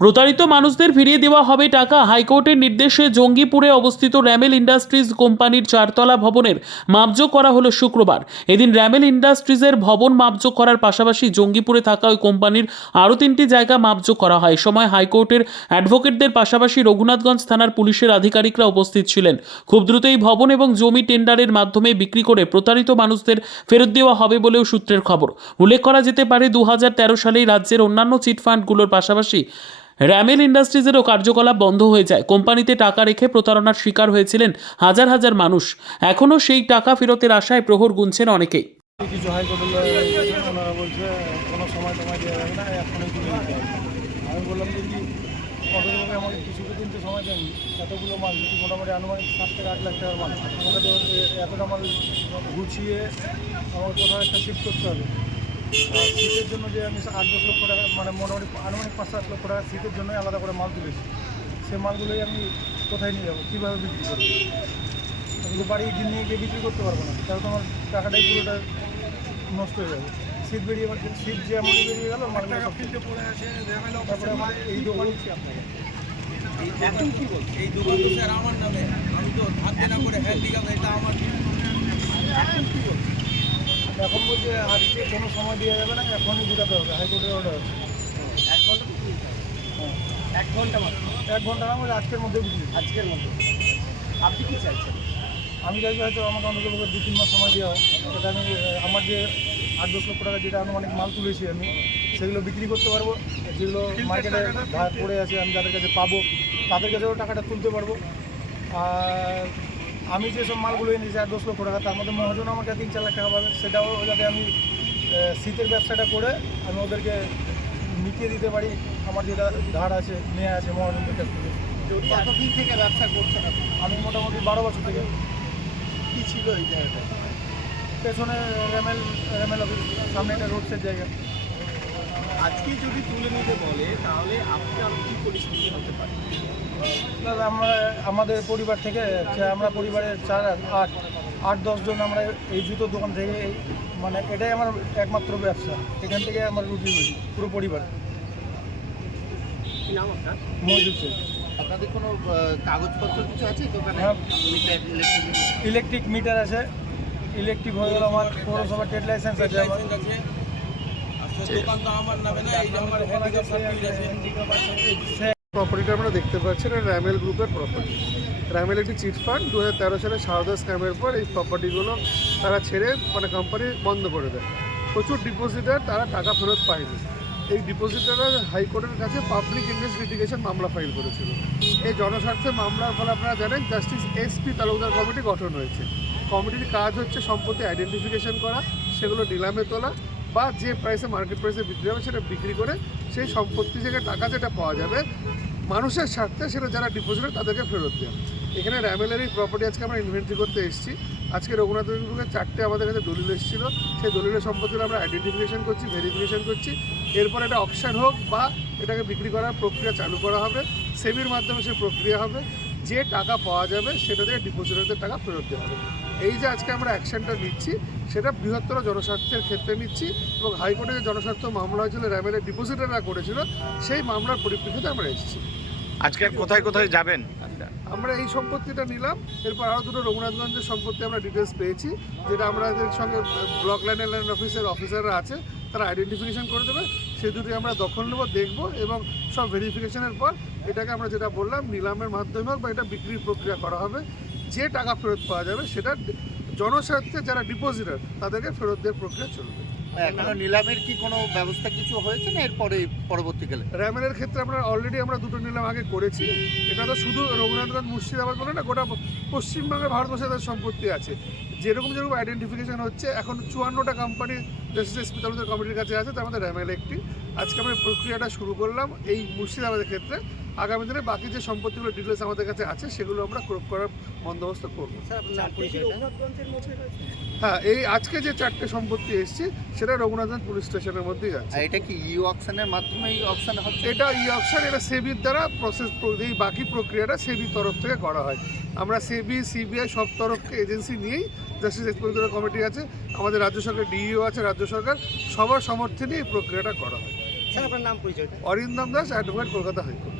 প্রতারিত মানুষদের ফিরিয়ে দেওয়া হবে টাকা। হাইকোর্টের নির্দেশে জঙ্গিপুরে অবস্থিত র্যামেল ইন্ডাস্ট্রিজ কোম্পানির চারতলা ভবনের মাপজোক করা হলো শুক্রবার। এদিন র্যামেল ইন্ডাস্ট্রিজের ভবন মাপজোক করার পাশাপাশি জঙ্গিপুরে থাকা ওই কোম্পানির আরও তিনটি জায়গা মাপজোক করা হয়। সময় হাইকোর্টের অ্যাডভোকেটদের পাশাপাশি রঘুনাথগঞ্জ থানার পুলিশের আধিকারিকরা উপস্থিত ছিলেন। খুব দ্রুত এই ভবন এবং জমি টেন্ডারের মাধ্যমে বিক্রি করে প্রতারিত মানুষদের ফেরত দেওয়া হবে বলেও সূত্রের খবর। উল্লেখ করা যেতে পারে, দু সালেই রাজ্যের অন্যান্য চিটফান্ডগুলোর পাশাপাশি র্যামেল ইন্ডাস্ট্রিজেরও কার্যকলাপ বন্ধ হয়ে যায়। কোম্পানিতে টাকা রেখে প্রতারণার শিকার হয়েছিলেন হাজার হাজার মানুষ। এখনও সেই টাকা ফেরতের আশায় প্রহর গুনছেন অনেকেই। শীতের জন্য যে আমি আট দশ লক্ষ টাকা মানে মোটামুটি আনুমানিক পাঁচ সাত লক্ষ টাকা শীতের জন্যই আলাদা করে মাল তুলেছি। সেই মালগুলোই আমি কোথায় নিয়ে যাব? কীভাবে বিক্রি করব? আমি তো বাড়ি নিয়ে গিয়ে বিক্রি করতে পারব না। তাহলে তোমার টাকাটাই পুরোটা নষ্ট হয়ে যাবে। শীত বেরিয়ে এবার শীত যে এমনই বেরিয়ে গেল তারপরে আমার এই দোকান এখন কি বল এই দোকান তো স্যার আমার নামে। আমি তো ধার দেনা করে হ্যান্ডিক্যাপ এটা আমার এখন কি এখন বলছে আজকে কোনো সময় দেওয়া যাবে না এখনই দুটাতে হবে হাইকোর্টের অর্ডার এক ঘণ্টা হ্যাঁ। এক ঘণ্টা এক ঘণ্টা না বলে আজকের মধ্যে বিক্রি আজকের মতো আপনি কি চাইছেন? আমি চাইছি হয়তো আমাকে অন্তত দু তিন মাস সময় দেওয়া হয়। সেটা আমি আমার যে আট দশ লক্ষ টাকা যেটা আনুমানিক মাল তুলেছি আমি সেগুলো বিক্রি করতে পারব। যেগুলো মার্কেটে পড়ে আছে আমি যাদের কাছে পাবো। তাদের কাছেও টাকাটা তুলতে পারব। আর আমি যেসব মালগুলো এনেছি আট দশ লক্ষ টাকা তার মধ্যে মহাজন আমাকে তিন চার লাখ টাকা পাবে। সেটাও যাতে আমি শীতের ব্যবসাটা করে আমি ওদেরকে মিটিয়ে দিতে পারি। আমার যেটা ধার আছে নেওয়া আছে মহাজনদের কাছ থেকে। কতদিন থেকে ব্যবসা করছেন আমি মোটামুটি বারো বছর থেকে। কি ছিল এই জায়গাটা? পেছনে রেমেল রেমেল অফিস সামনে একটা রোডসের জায়গা। আজকে যদি তুলে নিতে বলে তাহলে আপনি আর কি পরিস্থিতি হতে পারে? দাদা আমরা আমাদের পরিবার থেকে আমরা পরিবারের চার আট আট দশজন আমরা এই জুতোর দোকান থেকে মানে এটাই আমার একমাত্র ব্যবসা। এখান থেকে আমার রুটি রুজি পুরো পরিবার। কি মজুদ আপনাদের কোনো কাগজপত্র কিছু আছে? দোকানে হ্যাঁ। ইলেকট্রিক ইলেকট্রিক মিটার আছে। ইলেকট্রিক হয়ে গেল আমার পৌরসভা ট্রেড লাইসেন্স আছে আমার। দোকান তো আমার নামে না এই যে আমার হ্যান্ডিক্যাপ সার্টিফিকেট আছে। প্রপার্টিটা আমরা দেখতে পাচ্ছি এটা র্যামেল গ্রুপের প্রপার্টি র্যামেল একটি চিট ফান্ড দু হাজার তেরো সালে সারদা স্ক্যামের পর এই প্রপার্টিগুলো তারা ছেড়ে মানে কোম্পানি বন্ধ করে দেয়। প্রচুর ডিপোজিটার তারা টাকা ফেরত পায়নি। এই ডিপোজিটাররা হাইকোর্টের কাছে পাবলিক ইন্টারেস্ট লিটিগেশন মামলা ফাইল করেছিল। এই জনস্বার্থে মামলার ফলে আপনারা জানেন জাস্টিস এসপি তালুকদার কমিটি গঠন হয়েছে। কমিটির কাজ হচ্ছে সম্পত্তি আইডেন্টিফিকেশন করা, সেগুলো নিলামে তোলা বা যে প্রাইসে মার্কেট প্রাইসে বিক্রি হবে সেটা বিক্রি করে সেই সম্পত্তি থেকে টাকা যেটা পাওয়া যাবে, মানুষের স্বার্থে সেটা যারা ডিপোজিট তাদেরকে ফেরত দেওয়া এখানে র্যামেলের এই প্রপার্টি আজকে আমরা ইনভেন্টরি করতে এসেছি। আজকে রঘুনাথপুরের চারটে আমাদের কাছে দলিল এসেছিল। সেই দলিলের সম্পত্তি আমরা আইডেন্টিফিকেশন করছি ভেরিফিকেশন করছি। এরপর এটা অপশন হোক বা এটাকে বিক্রি করার প্রক্রিয়া চালু করা হবে সেবির মাধ্যমে সে প্রক্রিয়া হবে। যে টাকা পাওয়া যাবে সেটা থেকে ডিপোজিটারদের টাকা ফেরত দেওয়া হবে। এই যে আজকে আমরা অ্যাকশনটা নিচ্ছি সেটা বৃহত্তর জনস্বার্থের ক্ষেত্রে নিচ্ছি এবং হাইকোর্টে যে জনস্বার্থ মামলা হয়েছিল র্যামেলের ডিপোজিটাররা করেছিল সেই মামলার পরিপ্রেক্ষিতে আমরা এসেছি। আজকে কোথায় কোথায় যাবেন? আমরা এই সম্পত্তিটা নিলাম এরপর আরও দুটো রঘুনাথগঞ্জের সম্পত্তি আমরা ডিটেলস পেয়েছি যেটা আমাদের সঙ্গে ব্লক ল্যান্ড ল্যান্ড অফিসের অফিসাররা আছে তারা আইডেন্টিফিকেশন করে দেবে সে দুটি আমরা দখল নেব দেখব এবং সব ভেরিফিকেশনের পর এটাকে আমরা যেটা বললাম নিলামের মাধ্যমে হোক বা এটা বিক্রির প্রক্রিয়া করা হবে যে টাকা ফেরত পাওয়া যাবে সেটা জনস্বার্থে যারা ডিপোজিটার তাদেরকে ফেরত দেওয়ার প্রক্রিয়া চলবে। এখনও নিলামের কি কোনো ব্যবস্থা কিছু হয়েছে না এরপরে পরবর্তীকালে? র্যামেলের ক্ষেত্রে আমরা অলরেডি আমরা দুটো নিলাম আগে করেছি। এটা তো শুধু রঘুনাথগঞ্জ মুর্শিদাবাদ বলে না গোটা পশ্চিমবঙ্গে ভারতবর্ষে তাদের সম্পত্তি আছে। যেরকম যেরকম আইডেন্টিফিকেশন হচ্ছে এখন চুয়ান্নটা কোম্পানি জাস্টিস এসপি কমিটির কাছে আছে তার মধ্যে র্যামেল একটি। আজকে আমরা প্রক্রিয়াটা শুরু করলাম এই মুর্শিদাবাদের ক্ষেত্রে। আগামী দিনে বাকি যে সম্পত্তিগুলো ডিটেলস আমাদের কাছে আছে সেগুলো আমরা ক্রোপ করার বন্দোবস্ত করব। হ্যাঁ এই আজকে যে চারটে সম্পত্তি এসছে সেটা রঘুনাথন পুলিশ স্টেশনের মধ্যেই আছে। এটা কি ই অকশনের মাধ্যমে এই অকশন হচ্ছে? এটা ই অকশন এটা সেবির দ্বারা প্রসেস এই বাকি প্রক্রিয়াটা সেবির তরফ থেকে করা হয়। আমরা সেবি সিবিআই সব তরফকে এজেন্সি নিয়েই জাস্টিস এক্সপোজিটর কমিটি আছে আমাদের রাজ্য সরকার ডিইও আছে রাজ্য সরকার সবার সমর্থনে এই প্রক্রিয়াটা করা হয়। স্যার আপনার নাম পরিচয়টা? Arindam Das advocate Kolkata high court.